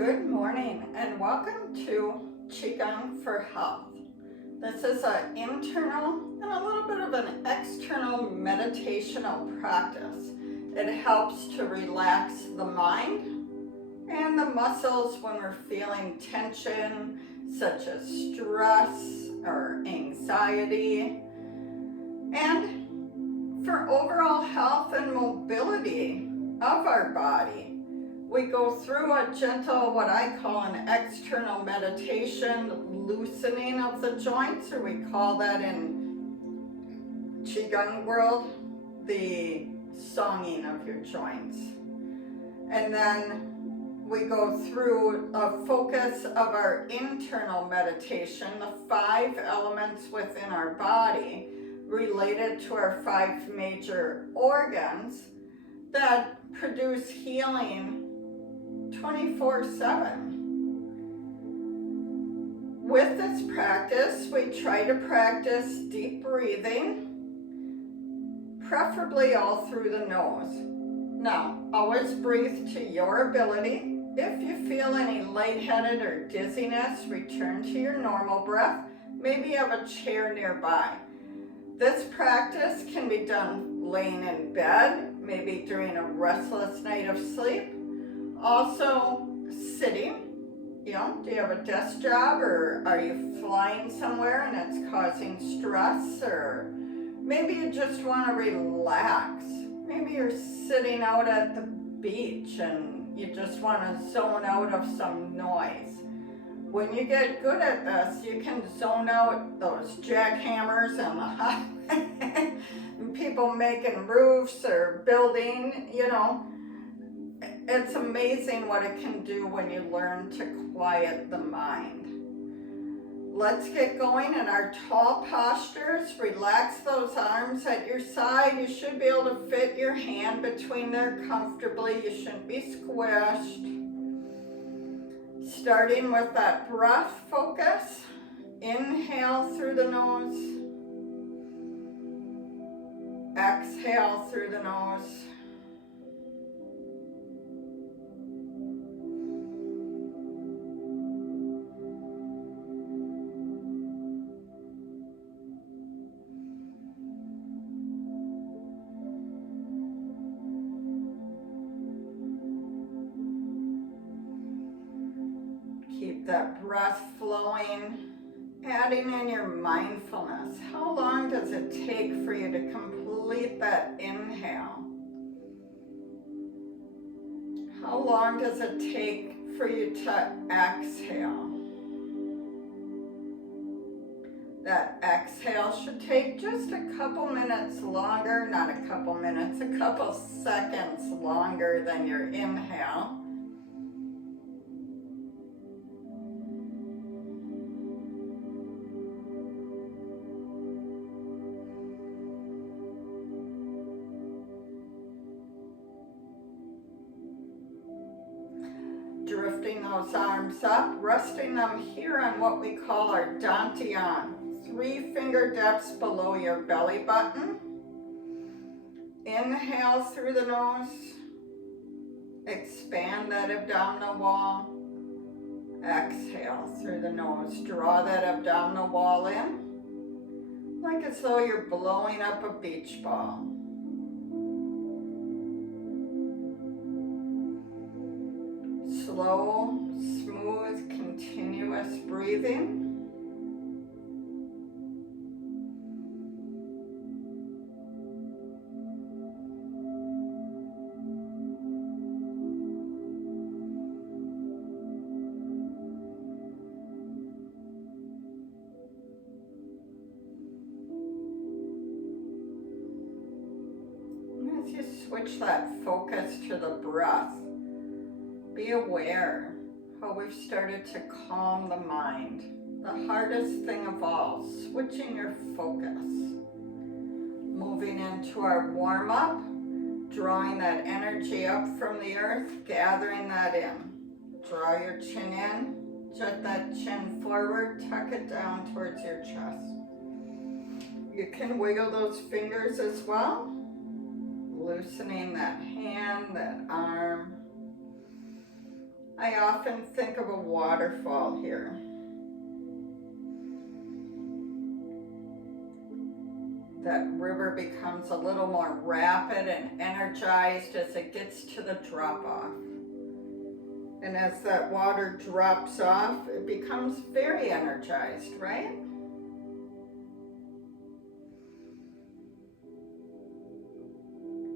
Good morning and welcome to Qigong for Health. This is an internal and a little bit of an external meditational practice. It helps to relax the mind and the muscles when we're feeling tension, such as stress or anxiety, and for overall health and mobility of our body. We go through a gentle, what I call an external meditation, loosening of the joints, or we call that in Qigong world, the songing of your joints. And then we go through a focus of our internal meditation, the 5 elements within our body related to our 5 major organs that produce healing 24/7. With this practice, we try to practice deep breathing, preferably all through the nose. Now, always breathe to your ability. If you feel any lightheaded or dizziness, return to your normal breath. Maybe you have a chair nearby. This practice can be done laying in bed, maybe during a restless night of sleep. Also sitting, do you have a desk job, or are you flying somewhere and it's causing stress, or maybe you just want to relax. Maybe you're sitting out at the beach and you just want to zone out of some noise. When you get good at this, you can zone out those jackhammers and the highway and people making roofs or building, It's amazing what it can do when you learn to quiet the mind. Let's get going in our tall postures. Relax those arms at your side. You should be able to fit your hand between there comfortably. You shouldn't be squished. Starting with that breath focus. Inhale through the nose. Exhale through the nose. Keep that breath flowing, adding in your mindfulness. How long does it take for you to complete that inhale? How long does it take for you to exhale? That exhale should take just a couple minutes longer, not a couple minutes, a couple seconds longer than your inhale. Drifting those arms up, resting them here on what we call our dantian, 3 finger depths below your belly button. Inhale through the nose, expand that abdominal wall. Exhale through the nose, draw that abdominal wall in, like as though you're blowing up a beach ball. Slow, smooth, continuous breathing. And as you switch that focus to the breath, be aware how we've started to calm the mind. The hardest thing of all, switching your focus. Moving into our warm-up, drawing that energy up from the earth, gathering that in. Draw your chin in, jet that chin forward, tuck it down towards your chest. You can wiggle those fingers as well, loosening that hand, that arm. I I often think of a waterfall here. That river becomes a little more rapid and energized as it gets to the drop-off. And as that water drops off, it becomes very energized, right?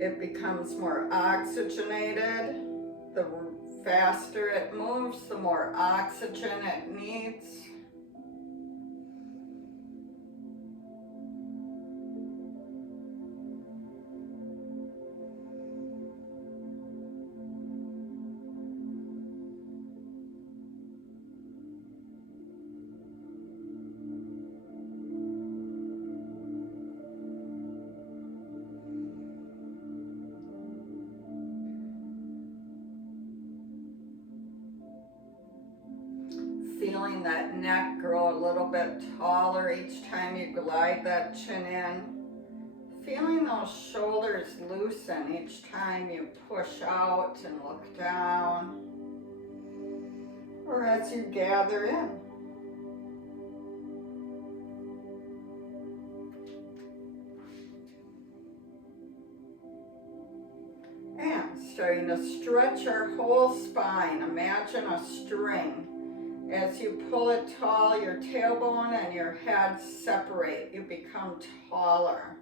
It becomes more oxygenated. The faster it moves, the more oxygen it needs. Feeling that neck grow a little bit taller each time you glide that chin in. Feeling those shoulders loosen each time you push out and look down, or as you gather in. And starting to stretch our whole spine. Imagine a string. As you pull it tall, your tailbone and your head separate. You become taller.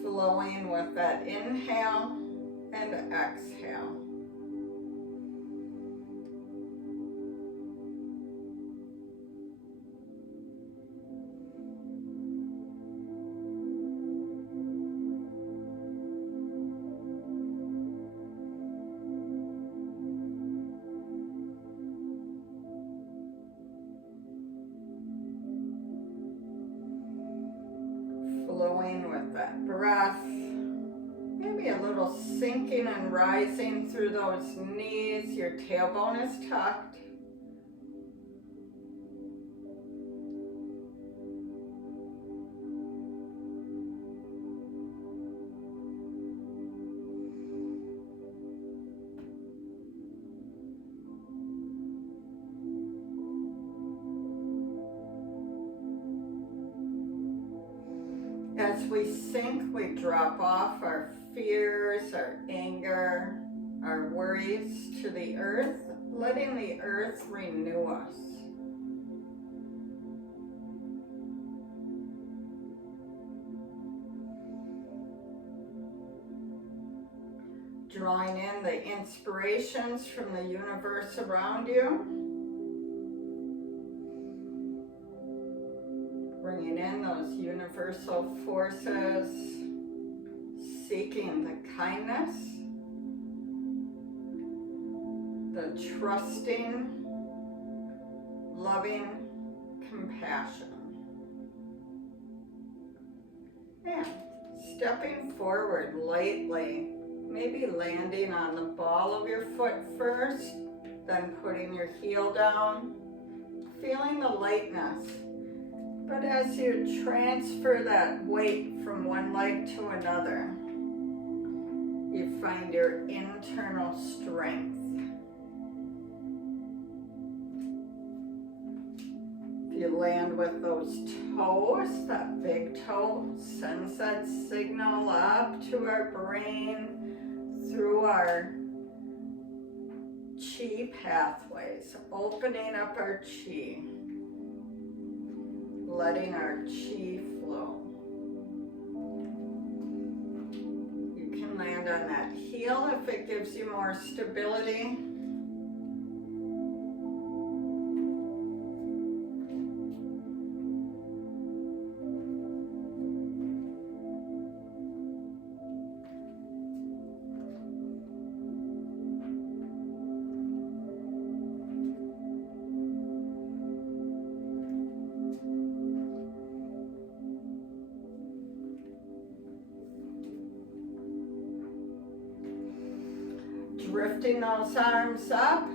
Flowing with that inhale and exhale. Flowing with that breath, maybe a little sinking and rising through those knees. Your tailbone is tucked. As we sink, we drop off our fears, our anger, our worries to the earth, letting the earth renew us. Drawing in the inspirations from the universe around you. Bringing in those universal forces, seeking the kindness, the trusting, loving compassion. And stepping forward lightly, maybe landing on the ball of your foot first, then putting your heel down, feeling the lightness. But as you transfer that weight from one leg to another, you find your internal strength. If you land with those toes, that big toe sends that signal up to our brain through our chi pathways, opening up our chi. Letting our chi flow. You can land on that heel if it gives you more stability. Drifting those arms up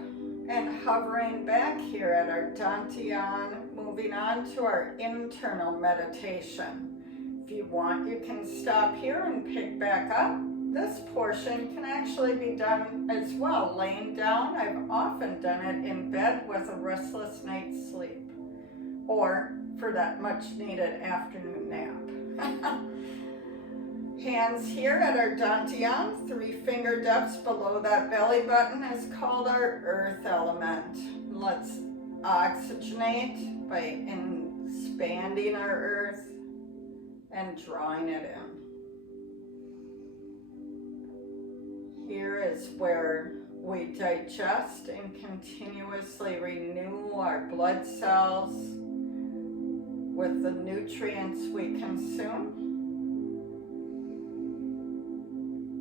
and hovering back here at our dantian, moving on to our internal meditation. If you want, you can stop here and pick back up, This portion can actually be done as well laying down. I've often done it in bed with a restless night's sleep, or for that much needed afternoon nap. Hands here at our dantian, 3 finger depths below that belly button, is called our earth element. Let's oxygenate by expanding our earth and drawing it in. Here is where we digest and continuously renew our blood cells with the nutrients we consume.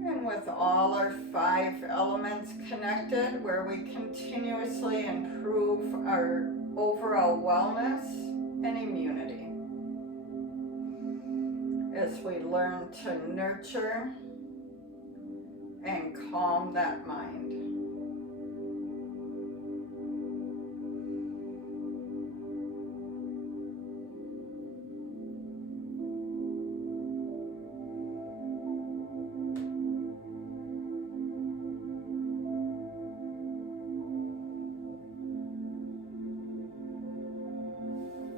And with all our 5 elements connected, where we continuously improve our overall wellness and immunity as we learn to nurture and calm that mind.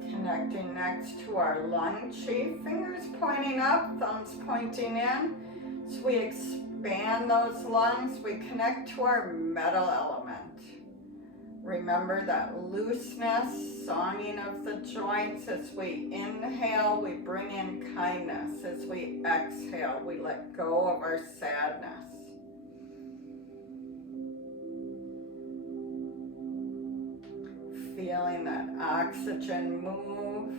Connecting next to our lung chi, fingers pointing up, thumbs pointing in. So we expand those lungs, we connect to our metal element. Remember that looseness, songing of the joints. As we inhale, we bring in kindness. As we exhale, we let go of our sadness. Feeling that oxygen move.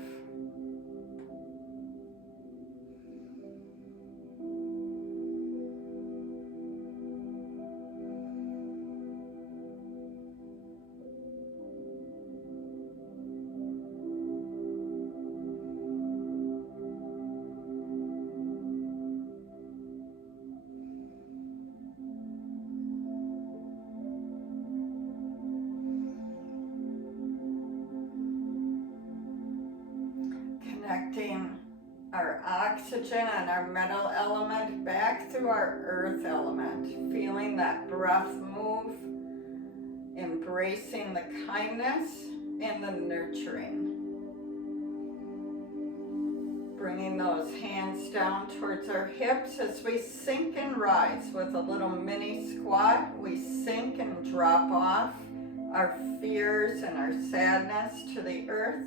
Connecting our oxygen and our metal element back through our earth element, feeling that breath move, embracing the kindness and the nurturing. Bringing those hands down towards our hips as we sink and rise with a little mini squat. We sink and drop off our fears and our sadness to the earth.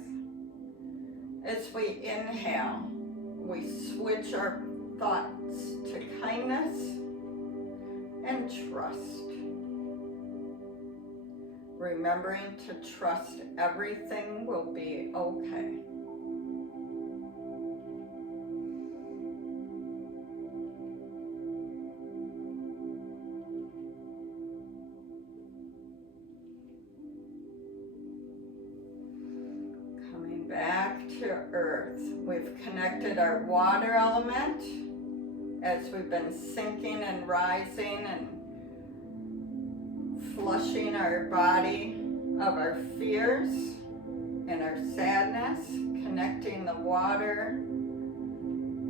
As we inhale, we switch our thoughts to kindness and trust. Remembering to trust everything will be okay. Back to earth. We've connected our water element as we've been sinking and rising and flushing our body of our fears and our sadness, connecting the water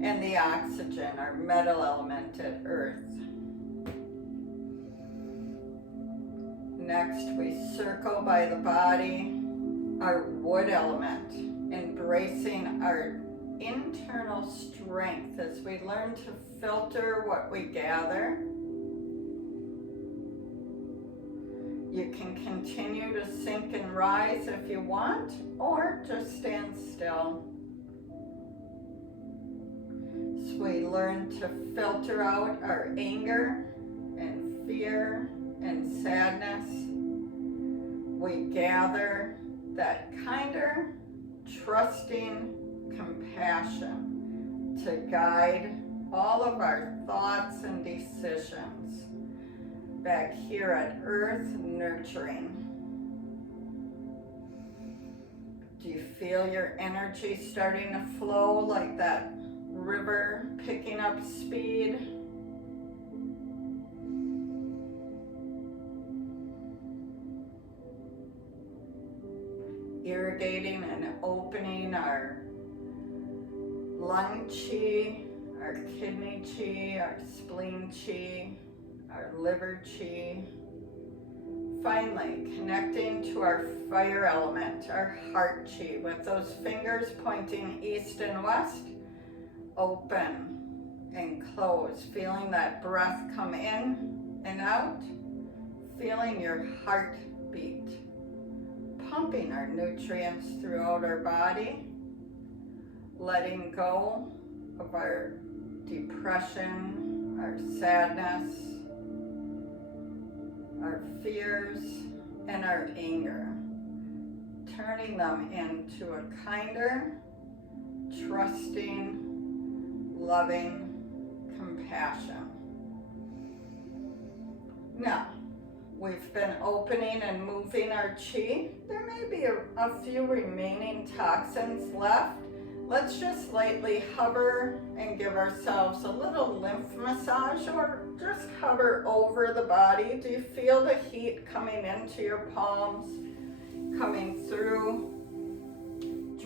and the oxygen, our metal element at earth. Next, we circle by the body, our wood element, embracing our internal strength as we learn to filter what we gather. You can continue to sink and rise if you want, or just stand still. So we learn to filter out our anger and fear and sadness. We gather that kinder, trusting compassion to guide all of our thoughts and decisions. Back here at earth, nurturing. Do you feel your energy starting to flow like that river picking up speed? Irrigating and opening our lung chi, our kidney chi, our spleen chi, our liver chi. Finally, connecting to our fire element, our heart chi, with those fingers pointing east and west, open and close, feeling that breath come in and out, feeling your heart beat, pumping our nutrients throughout our body, letting go of our depression, our sadness, our fears, and our anger, turning them into a kinder, trusting, loving compassion. Now, we've been opening and moving our chi. There may be a few remaining toxins left. Let's just lightly hover and give ourselves a little lymph massage, or just hover over the body. Do you feel the heat coming into your palms, coming through?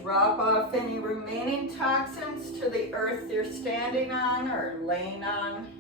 Drop off any remaining toxins to the earth you're standing on or laying on.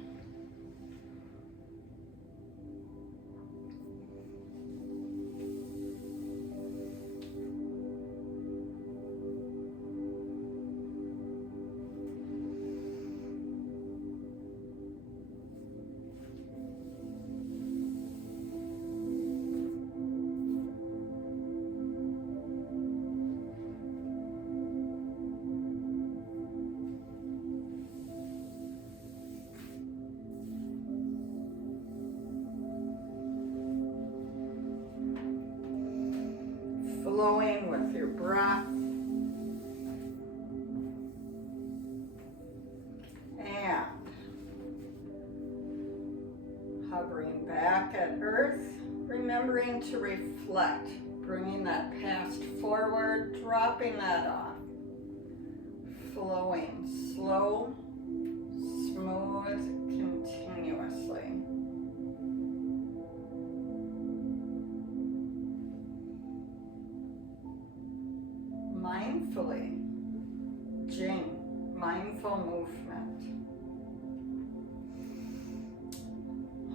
Flowing with your breath. And hovering back at earth, remembering to reflect, bringing that past forward, dropping that off. Flowing slow, smooth, continuously. Mindfully, Jing, mindful movement.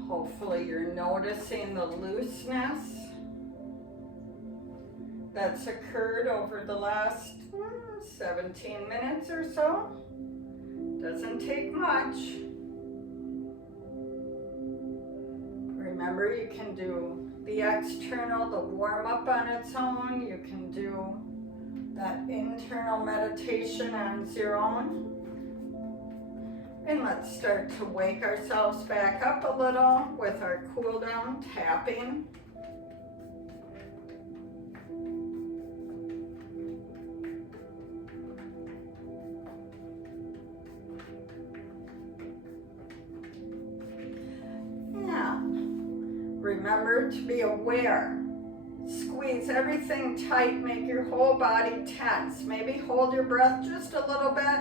Hopefully you're noticing the looseness that's occurred over the last 17 minutes or so. Doesn't take much. Remember, you can do the external, the warm-up on its own. You can do that internal meditation on your own. And let's start to wake ourselves back up a little with our cool down tapping. Now, remember to be aware. Squeeze everything tight, make your whole body tense. Maybe hold your breath just a little bit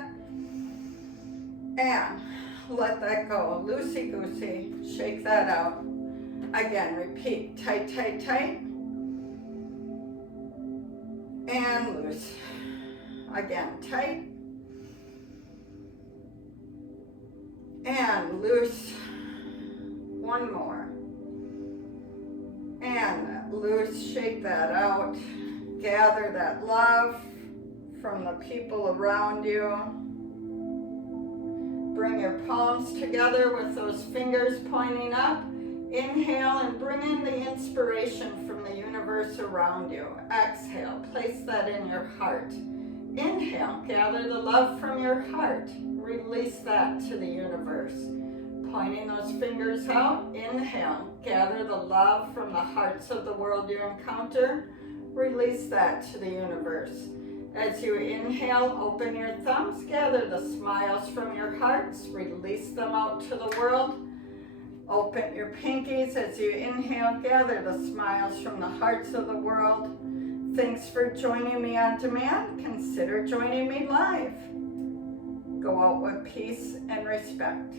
and let that go. Loosey-goosey, shake that out. Again, repeat, tight, tight, tight, and loose. Again, tight, and loose. One more. And loose, shake that out. Gather that love from the people around you. Bring your palms together with those fingers pointing up. Inhale and bring in the inspiration from the universe around you. Exhale, place that in your heart. Inhale, gather the love from your heart. Release that to the universe. Pointing those fingers out, inhale, gather the love from the hearts of the world you encounter, release that to the universe. As you inhale, open your thumbs, gather the smiles from your hearts, release them out to the world. Open your pinkies as you inhale, gather the smiles from the hearts of the world. Thanks for joining me on demand. Consider joining me live. Go out with peace and respect.